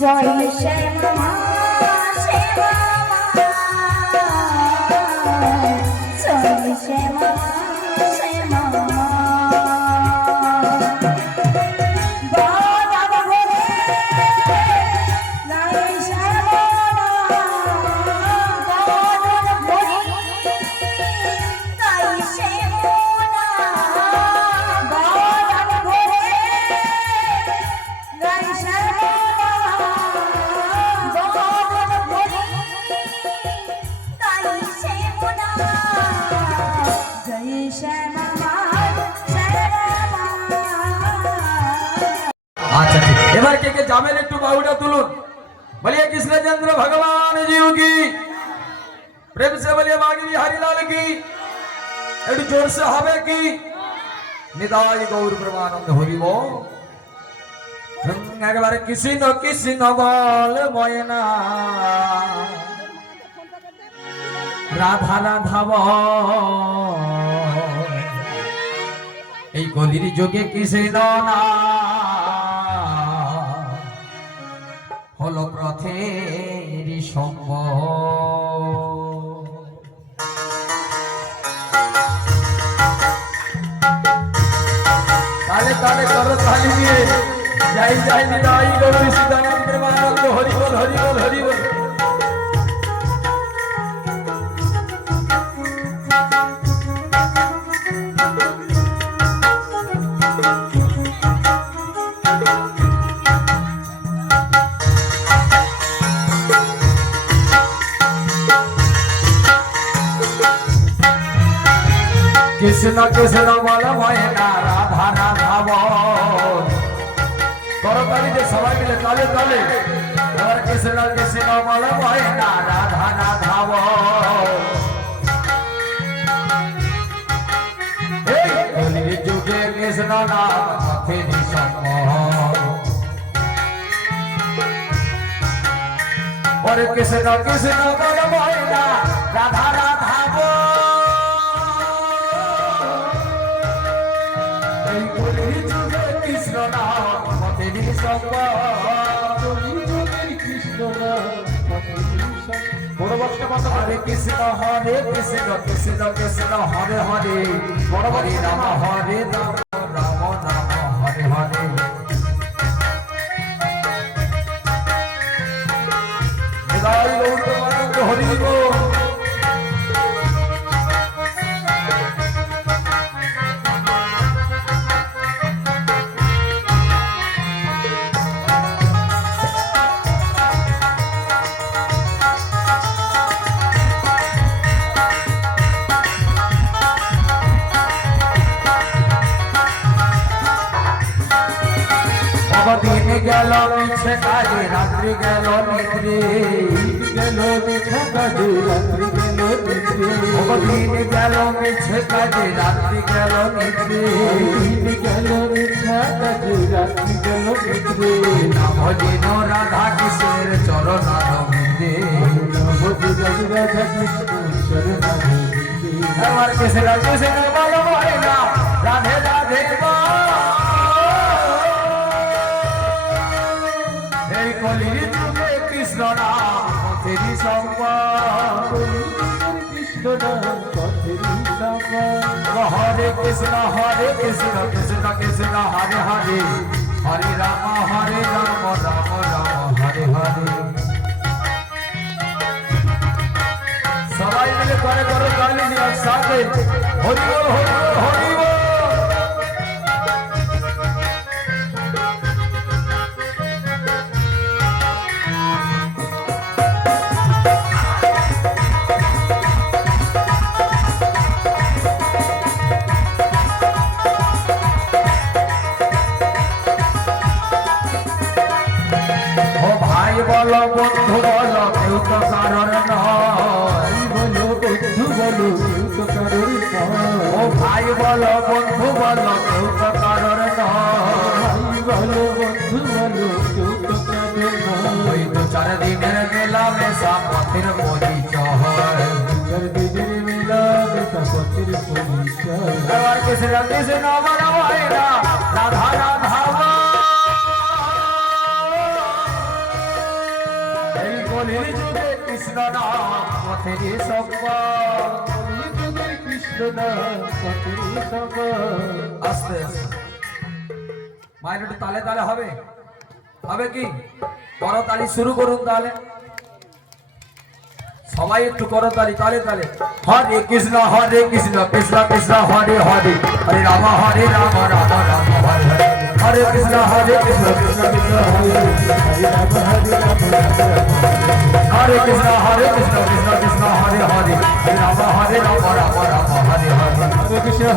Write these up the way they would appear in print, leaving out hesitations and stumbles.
জয় শ্যামা শ্যামা জয় শ্যামা শ্যামা अच्छा ठीक এবার কে কে যাবেন একটু বাহুটা তুলুন বলিए कृष्णचंद्र भगवान जी की प्रेम से बोलिए बागी बिहारी लाल की একটু जोर से হবে কি নিতাই গৌর প্রেমানন্দ হরিব একবারে কৃষ্ণ কৃষ্ণ বল ময়না রাধা রাধা এই কলির যোগে কৃষ্ণ না হলো পথের সঙ্গ তালে তালে করো তালি দিয়ে যাই যাই নিতাই গৌর সীতানন্দ প্রেমানন্দ হরি বল হরি বল হরি বল কৃষ্ণ কৃষ্ণ বল ময়না রাধা রাধা বল করতালিতে সবাই মিলে তালে তালে এবার কৃষ্ণ কৃষ্ণ বল ময়না রাধা রাধা বল এই কলির যুগে কৃষ্ণ নাম পথের সঙ্গ ওরে কৃষ্ণ কৃষ্ণ বল ময়না রাধা রাধা বল কৃষ্ণ নাম পথের সঙ্গ হরে কৃষ্ণ কৃষ্ণ কৃষ্ণ হরে হরে হরে রাম হরে রাম রাম রাম হরে হরে হরি বল দিন গেল মিছে কাজে রাত্রি গেল নিদ্রে গেল মিছে কাজে রাত্রি গেল নিদ্রে দিন গেল মিছে কাজে রাত্রি গেল নিদ্রে দিন গেল মিছে কাজে রাত্রি গেল নিদ্রে নাম যেন রাধা কৃষ্ণের চরণ বিন্দে রাধা কৃষ্ণের চরণ বিন্দে আমার কৃষ্ণ কৃষ্ণ বল ময়না রাধে রাধে কলির যুগে কৃষ্ণ নাম পথের সঙ্গ কৃষ্ণ নাম পথের সঙ্গ হরে কৃষ্ণ কৃষ্ণ কৃষ্ণ হরে হরে হরে রাম রাম রাম হরে হরে সবাই মিলে করে করে গালি একসাথে হরি বল হরি বল হরি বল বল বন্ধু বল কেউ তো কারণ নয় বলো বন্ধু বলো কেউ তো কারণ নয় ও ভাই বল বন্ধু বল কেউ তো কারণ নয় বলো বন্ধু বলো কেউ তো কারণ নয় ওই তো 4 দিনের মেলা মেশা পথের পরিচয় 4 দিনের মেলা মেশা পথের পরিচয় এবার কৃষ্ণ কৃষ্ণ বল ময়না রাধা রাধা কলির যুগে কৃষ্ণ নাম পথেরই সম্পদ, কলির যুগে কৃষ্ণ নাম পথেরই সম্পদ। আস্তে আস্তে মায়ের একটু তালে তালে হবে, হবে কি? করো তালি শুরু করুন তাহলে, সবাই একটু করো তালি, তালে তালে। হরে কৃষ্ণ কৃষ্ণ কৃষ্ণ হরে হরে, হরে রাম রাম রাম রাম হরে হরে, হরে কৃষ্ণ কৃষ্ণ কৃষ্ণ কৃষ্ণ হরে হরে, হরে কৃষ্ণ কৃষ্ণ কৃষ্ণ হরে হরে, হরে রাম রাম রাম হরে হরে,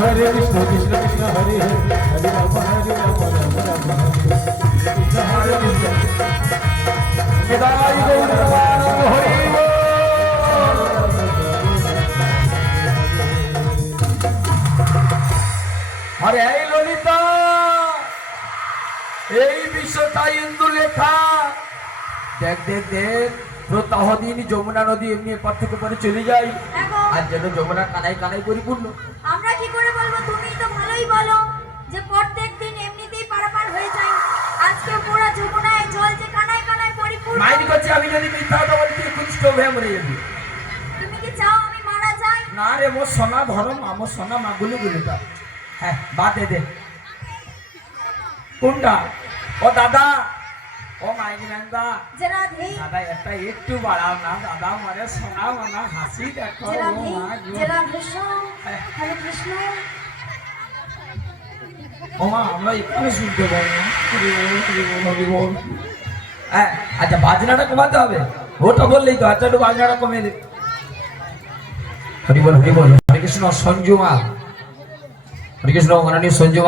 হরে কৃষ্ণ কৃষ্ণ কৃষ্ণ হরে হরে, হরে রাম রাম হরে কৃষ্ণ। নিতাই গৌর প্রেমানন্দ হরি বল। আরে এই ললিতা, এই বিশ্বটা ইন্দু লেখা, দেখ দেখ দেখ, প্রত্যহ দিন যমুনা নদী এমনি এপার থেকে পরে চলে যাই, আর যেন যমুনা কানায় কানায় পরিপূর্ণ। আমরা কি করে বলবো? তুমি তো ভালোই বলো যে প্রত্যেকদিন এমনিতেই পারাপার হয়ে যায়, আজকে পুরো যমুনায় জল যে কানায় কানায় পরিপূর্ণ। মাইন্ড করছি আমি যদি মিথ্যা কথা বলছি কুষ্ঠ হয়ে মরে যাবি। তুমি কি চাও আমি মারা যাই? না রে, মোর সোনা ধরম, আমার সোনা মাগুলি গুলিটা। হ্যাঁ বাদ দে। কোনটা? ও দাদা, ও মাইনি দা, যে রাধে, দাদা একটা একটু বাড়াও না দাদা, মানে সোনা মানা হাসি দেখো। যে ও রাধে, মা গো। যে রাধেশ্য, হরে কৃষ্ণ। ও মা, আমরা এখানে শুনতে পাই না। হ্যাঁ আচ্ছা, বাজনাটা কমাতে হবে, ওটা বললেই তো। আচ্ছা একটু বাজনাটা কমিয়ে দে। হরি বল হরি বল, হরে কৃষ্ণ সঞ্জুমা, হরে কৃষ্ণ মাননীয় সঞ্জুমা।